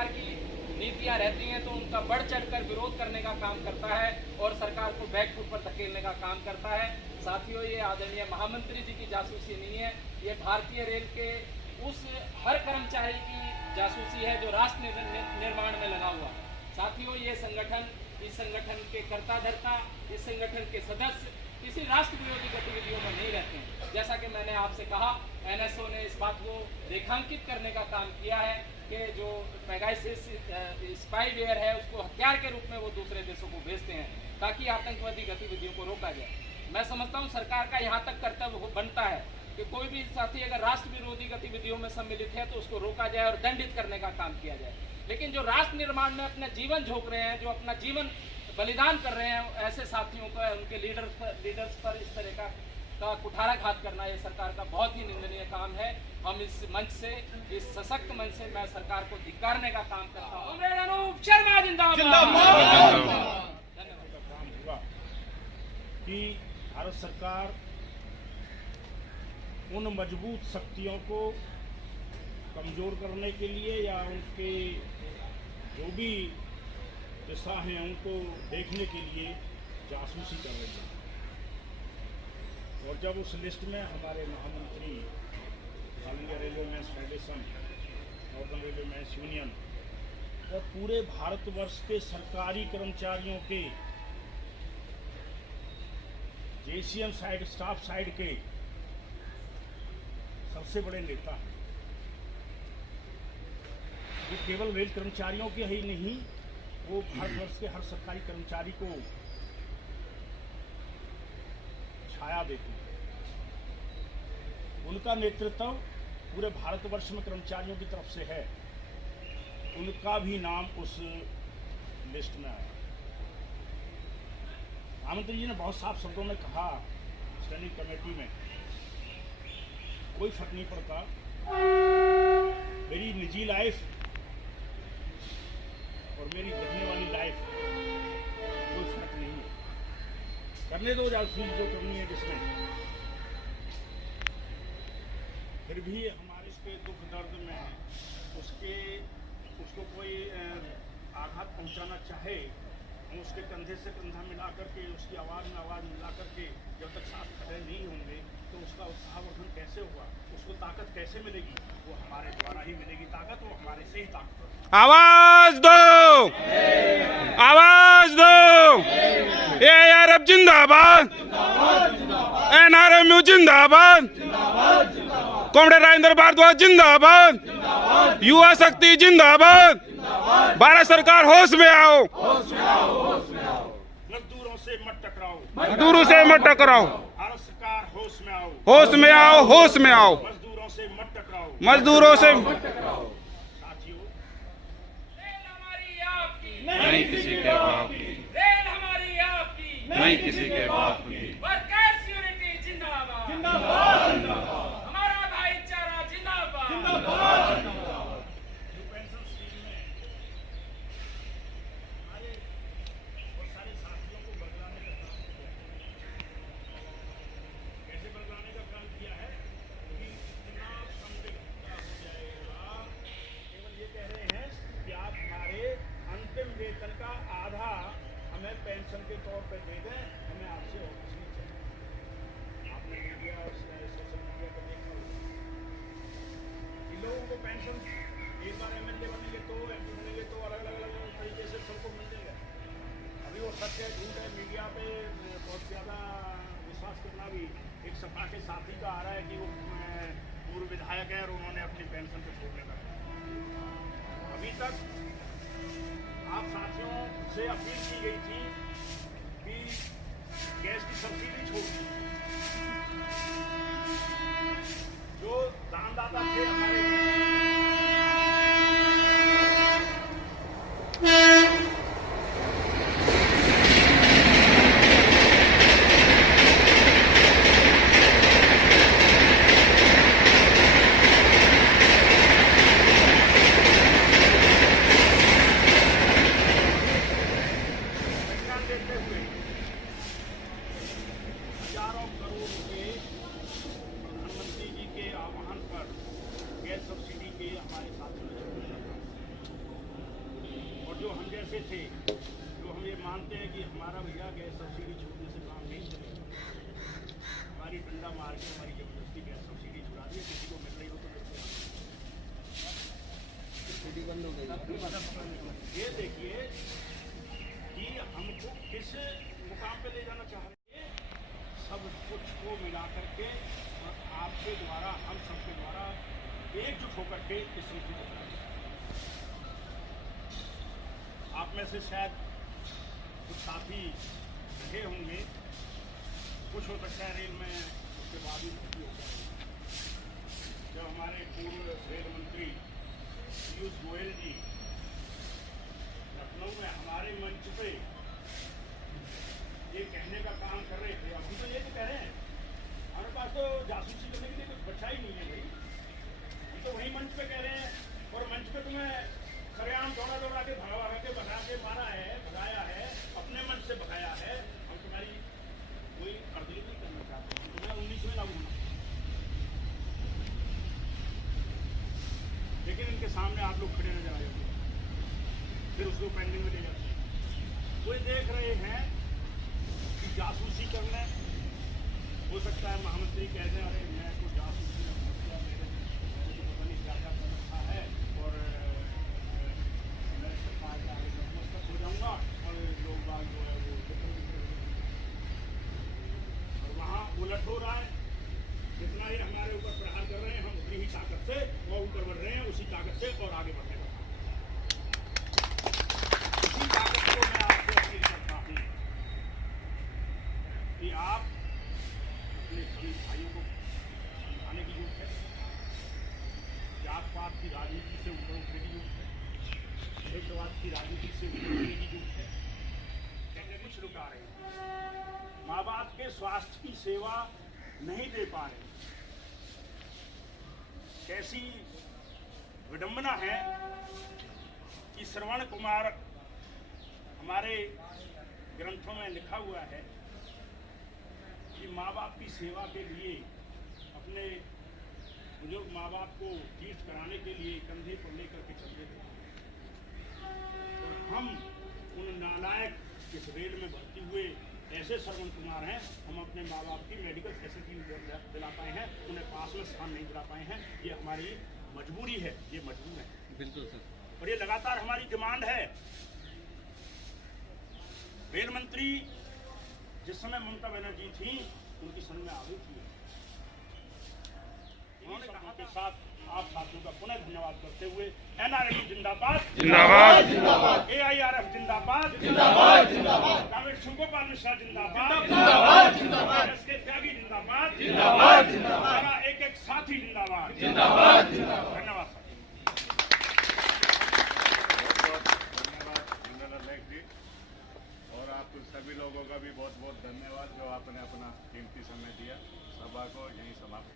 सरकार की नीतियां रहती हैं तो उनका बढ़ चढ़कर विरोध करने का काम करता है और सरकार को बैकफुट पर धकेलने का काम करता है। साथियों, ये आदरणीय महामंत्री जी की जासूसी नहीं है, ये भारतीय रेल के उस हर कर्मचारी की जासूसी है जो राष्ट्र निर्माण में लगा हुआ। साथियों, ये संगठन, इस संगठन के कर्ता धर्ता, इस संगठन के सदस्य किसी राष्ट्र विरोधी गतिविधियों में नहीं रहते हैं। जैसा कि मैंने आपसे कहा, एनएसओ ने इस बात को रेखांकित करने का काम किया है कि जो पेगासस स्पाईवेयर है उसको हथियार के रूप में वो दूसरे देशों को भेजते हैं ताकि आतंकवादी गतिविधियों को रोका जाए। मैं समझता हूँ सरकार का यहाँ तक कर्तव्य बनता है कि कोई भी साथी अगर राष्ट्र विरोधी गतिविधियों में सम्मिलित है तो उसको रोका जाए और दंडित करने का काम किया जाए। लेकिन जो राष्ट्र निर्माण में अपना जीवन झोंक रहे हैं, जो अपना जीवन बलिदान कर रहे हैं, ऐसे साथियों का, उनके लीडर्स पर इस तरह का कुठाराघात करना ये सरकार का बहुत ही निंदनीय काम है। हम इस मंच से, इस सशक्त मंच से मैं सरकार को धिक्कारने का काम करता हूँ। अनूप शर्मा जिंदाबाद। धन्यवाद। कि भारत सरकार उन मजबूत शक्तियों को कमजोर करने के लिए या उनके जो भी दिशा हैं उनको देखने के लिए जासूसी कर रही है। और जब उस लिस्ट में हमारे महामंत्री all India railway men's federation, northern railway men's union और पूरे भारतवर्ष के सरकारी कर्मचारियों के, जेसीएम साइड, स्टाफ साइड के सबसे बड़े नेता हैं, वो केवल रेल कर्मचारियों के ही नहीं, वो भारतवर्ष के हर सरकारी कर्मचारी को छाया देते हैं। उनका नेतृत्व पूरे भारतवर्ष में कर्मचारियों की तरफ से है, उनका भी नाम उस लिस्ट में आया। प्रधानमंत्री जी ने बहुत साफ शब्दों में कहा स्टैंडिंग कमेटी में, कोई फर्क नहीं पड़ता, मेरी निजी लाइफ और मेरी बचने वाली लाइफ कोई फर्क नहीं है, करने दो जासूसी जो करनी है जिसमें। फिर भी हमारे इसके दुख दर्द में उसको कोई आघात पहुंचाना चाहे, हम उसके कंधे से कंधा मिला करके, उसकी आवाज़ में आवाज़ मिला करके जब तक साथ खड़े नहीं होंगे तो उसका उत्साहवर्धन कैसे होगा, उसको ताकत कैसे मिलेगी? वो हमारे द्वारा ही मिलेगी ताकत, वो हमारे से ही ताकत। आवाज दो, आवाज दो, एआरएफ जिंदाबाद, एनआरएमयू जिंदाबाद, कॉमरेड राजेंद्र भारद्वाज जिंदाबाद, युवा शक्ति जिंदाबाद। भारत सरकार होश में आओ, मजदूरों से मत टकराओ, मजदूरों से मत टकराओ, भारत सरकार होश में आओ, होश में आओ, होश में आओ, मजदूरों से मत टकराओ, मजदूरों से। साथियों, रेल हमारी आपकी नहीं किसी के बाप की, रेल हमारी आपकी नहीं किसी के बाप की। वर्कर्स यूनिटी जिंदाबाद जिंदाबाद जिंदाबाद, हमारा भाईचारा जिंदाबाद जिंदाबाद। जो पेंशन स्कीम में हमारे बहुत सारे साथियों को बदलाने का काम किया है। कैसे बदलाने का काम किया है कि इतना संदिग्धता हो जाएगा, केवल ये कह रहे हैं कि आप हमारे अंतिम वेतन का आधा हमें पेंशन के तौर पे दे दें, हमें आपसे और कुछ नहीं चाहिए। आपने मीडिया और सोशल मीडिया पर देखा होगा, इन लोगों को पेंशन एक बार एमएलए बनेंगे तो, एमपी बनेंगे तो अलग अलग तरीके से सबको मिल जाएगा। अभी वो सच है झूठ है, मीडिया पे बहुत ज़्यादा विश्वास करना भी, एक सपा के साथी का आ रहा है कि वो पूर्व विधायक है और उन्होंने अपनी पेंशन को छोड़ने का। अभी तक आप साथियों से अपील की गई थी कि गैस की सब्सिडी छोड़ दी। जो दानदाता थे हमारे, देते हुए हजारों करोड़ रुपए ऐसे थे जो हम ये मानते हैं कि हमारा भैया गैस सब्सिडी छूटने से काम नहीं चलेगा, हमारी डंडा मार के हमारी जबरदस्ती गैस सब्सिडी छुड़ा दी, किसी को मिल रही हो तो सब्सिडी बंद हो गई। ये देखिए कि हमको किस मुकाम पे ले जाना चाह रहे हैं, सब कुछ को मिला करके और आपके द्वारा, हम सबके द्वारा एकजुट होकर के इस नीति को बनाएं। आप में से शायद कुछ साथी रहे होंगे, कुछ हो सकता है रेल में उसके बाद ही भर्ती हो जाए। जब हमारे पूर्व रेल मंत्री पीयूष गोयल जी लखनऊ में हमारे मंच पे ये कहने का काम कर रहे थे, अभी तो ये तो कह रहे हैं हमारे पास तो जासूसी करने के लिए कुछ बचा ही नहीं है भाई, हम तो वही मंच पे कह रहे हैं। और मंच पे तुम्हें सरेआम दौड़ा के भगा के भगा के मारा है, भगाया है, अपने मन से भगाया है। हम तुम्हारी कोई अर्दली नहीं करना चाहते, हम तुम्हें 19 में लागू होना, लेकिन इनके सामने आप लोग खड़े नजर आ जाते हैं, फिर उसको पेंडिंग में ले जाते हैं। कोई देख रहे हैं कि जासूसी करने, हो सकता है महामंत्री कह दें अरे मैं तो जासूसी ने फंस गया, मेरे तो पता नहीं क्या क्या कर रखा है और मैं सरकार के आगे नतमस्तक हो जाऊंगा और लोग बाग जो है वो और वहाँ उलट हो रहा है। जितना ही हमारे ऊपर प्रहार कर रहे हैं, हम उतनी ही ताकत से और ऊपर बढ़ रहे हैं, उसी ताकत से और आगे बढ़ने का उसी ताकत को मैं आपसे अपील करता हूँ कि आप अपने सभी भाइयों को समझाने की जरूरत है। जात पात की राजनीति से ऊपर उठने की जरूरत है, देशवाद की राजनीति से ऊपर उठने की जरूरत है। कहने कुछ रुका रहे हैं, माँ बाप के स्वास्थ्य की सेवा नहीं दे पा रहे। कैसी विडंबना है कि श्रवण कुमार, हमारे ग्रंथों में लिखा हुआ है कि माँ बाप की सेवा के लिए अपने बुजुर्ग माँ बाप को तीर्थ कराने के लिए कंधे पर लेकर के चलते थे, और हम उन नालायक इस रेल में भर्ती हुए ऐसे श्रवण कुमार हैं, हम अपने माँ बाप की मेडिकल फैसिलिटी दिला पाए हैं, उन्हें पास में स्थान नहीं दिला पाए हैं। ये हमारी मजबूरी है, ये मजबूर है। बिल्कुल सर। और ये लगातार हमारी डिमांड है। रेल मंत्री जिस समय ममता बनर्जी थी, उनकी समझ में आ गई थी। उन्होंने कहा के साथ आप साथियों का पुनः धन्यवाद करते हुए NRMU जिंदाबाद, जिंदाबाद, AIRF जिंदाबाद, कांग्रेस शिवगोपाल मिश्रा जिंदाबाद, SK त्यागी जिंदाबाद, हमारा एक एक साथी जिंदाबाद। धन्यवाद सर। धन्यवाद जी, और आप सभी लोगों का भी बहुत बहुत धन्यवाद जो आपने अपना कीमती समय दिया। सभा को यहीं समाप्त